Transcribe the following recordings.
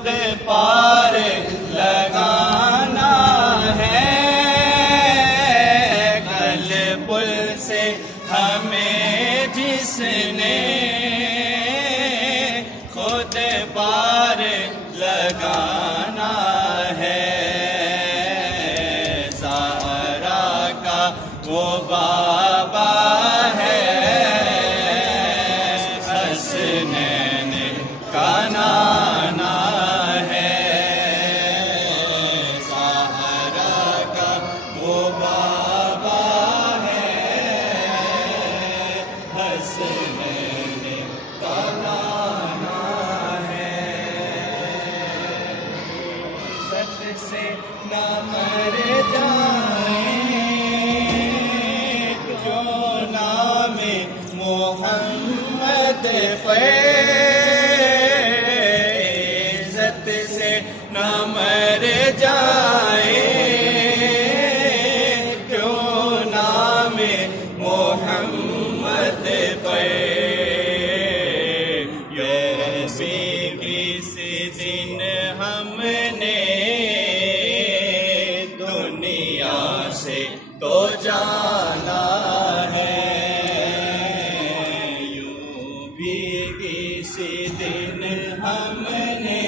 خود پار لگانا ہے، کل پل سے ہمیں جس نے خود پار لگانا ہے، زہرا کا وہ بابا ہے، حسنین کا نانا ہے، زہرا کا وہ بابا ہے، حسنین کا نانا ہے، سچ سے نہ مر جائیں جو نام محمد عزت سے نہ مر جائیں جو نام محمد یسی کسی دن ہم نے دنیا سے تو جانا ہے، یوں بھی کسی دن ہم نے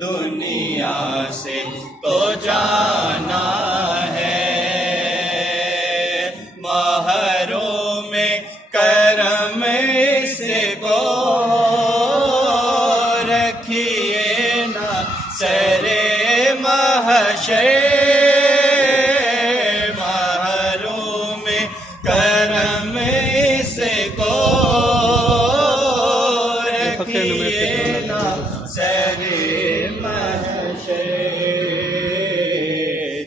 دنیا سے تو جانا ہے، محروم کرم سے کو رکھیے نا سر محشر، محروم کرم سے کو رکھیے نا سر محشر،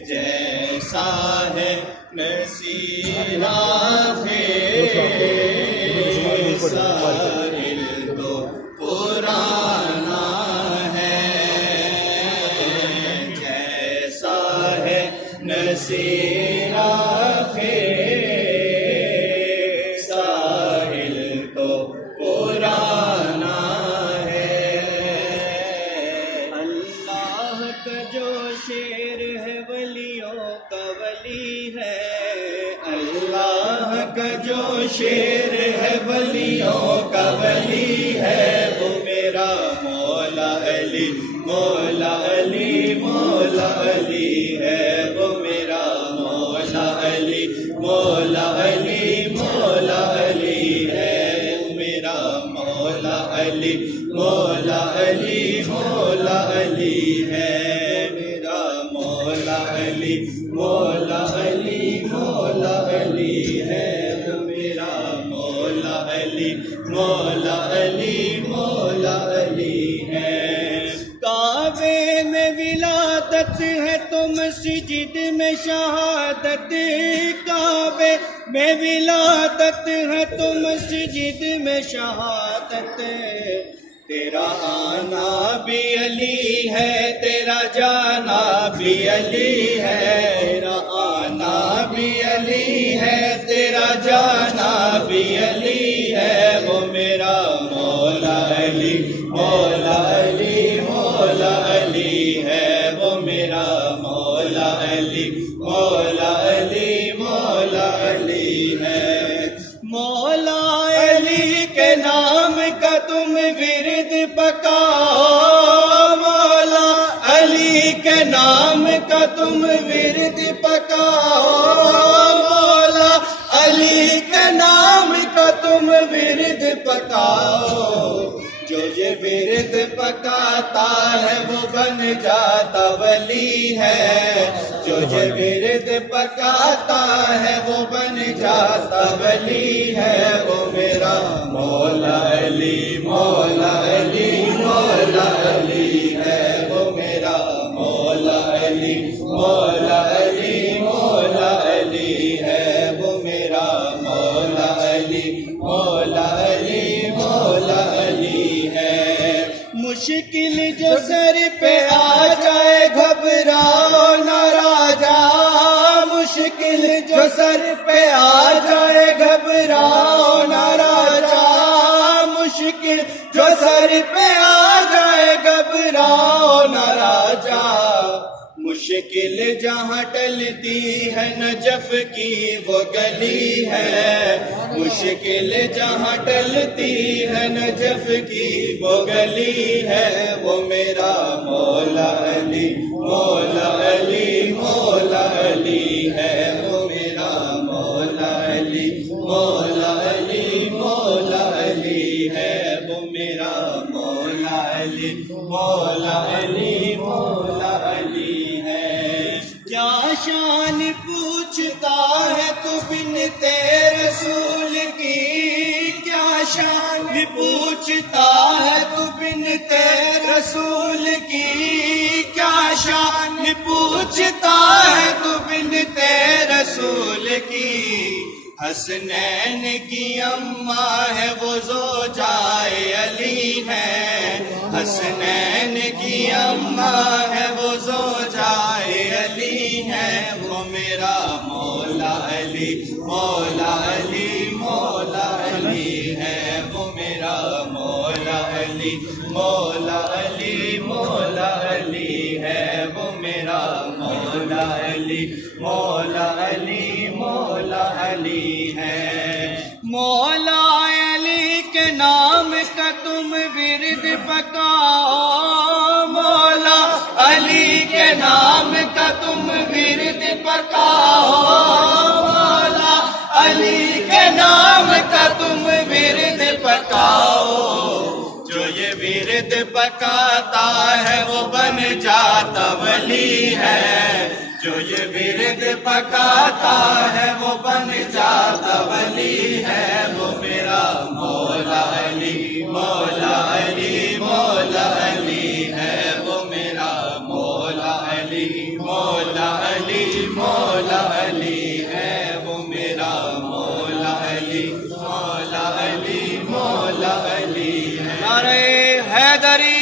جیسا ہے نصیرہ ساحل تو پرانا ہے، جیسا ہے نصیرہ ساحل تو پرانا ہے، اللہ کا جو شیر ہے ولیوں کا ولی ہے، اللہ کا جو شیر ہے ولیوں کا ولی ہے، وہ میرا مولا علی مولا علی مولا علی ہے، وہ میرا مولا علی مولا علی مولا علی ہے، وہ میرا مولا علی مولا علی مولا علی ہے، میرا مولا علی مولا علی مولا علی ہے، وہ میرا مولا علی مولا علی مولا علی ہے، کعبے میں ولادت ہے تو مسجد میں شہادت، کعبے میں ولادت ہے تو مسجد میں شہادت، تیرا آنا بھی علی ہے تیرا جانا بھی علی ہے، تیرا آنا بھی علی ہے تیرا جانا بھی علی ہے، وہ میرا مولا علی مولا علی مولا علی ہے، وہ میرا مولا علی مولا علی مولا علی ہے، مولا علی کے نام کا تم ورد پکاؤ، مولا علی کے نام کا تم ورد پکاؤ، مولا علی کے نام کا تم ورد پکاؤ، جو یہ ورد پکاتا ہے وہ بن جاتا ولی ہے، جو یہ ورد پکاتا ہے وہ بن جاتا ولی ہے، وہ میرا مولا علی مولا علی مولا علی ہے، وہ میرا مولا علی مولا علی مولا علی ہے، وہ میرا مولا علی مولا علی مولا علی ہے، مشکل جو سر پہ آ جائے گھبراؤ نہ راجا، مشکل جو سر پہ آ جائے گھبراؤ نہ راجا، مشکل جو سر پہ آ جائے گھبراؤ نہ راجا، مشکل جہاں ٹلتی ہے نجف کی وہ گلی ہے، مشکل جہاں ٹلتی ہے نجف کی وہ گلی ہے، وہ میرا مولا علی، مولا علی، مولا علی ہے، وہ میرا مولا علی، مولا علی، مولا علی ہے، وہ میرا مولا علی، مولا علی، مولا علی ہے۔ کیا شان پوچھتا ہے تو بنتے رسول کی، کیا شان پوچھتا ہے تو بنتے رسول کی، کیا شان پوچھتا ہے تو بنتے رسول کی، حسنین کی اماں ہے وہ زوجائے علی ہے، حسنین کی اماں ہے وہ زوجائے علی ہے، وہ میرا مولا علی، مولا علی، مولا علی ہے، وہ میرا مولا علی، مولا علی، مولا علی ہے، وہ میرا مولا علی، مولا علی، مولا علی ہے۔ مولا علی کے نام کا تم ورد پکاؤ، مولا علی کے نام کا تم ورد پکاؤ، مولا علی کے نام کا تم ورد پکاؤ، جو یہ ورد پکاتا ہے وہ بن جاتا ولی ہے، جو یہ ورد پکاتا ہے وہ بن جاتا ولی ہے، وہ میرا مولا علی، مولا علی، مولا علی ہے، وہ میرا مولا علی، مولا علی، مولا علی ہے، وہ میرا مولا علی، مولا علی، مولا علی ہے۔ نعرہ حیدری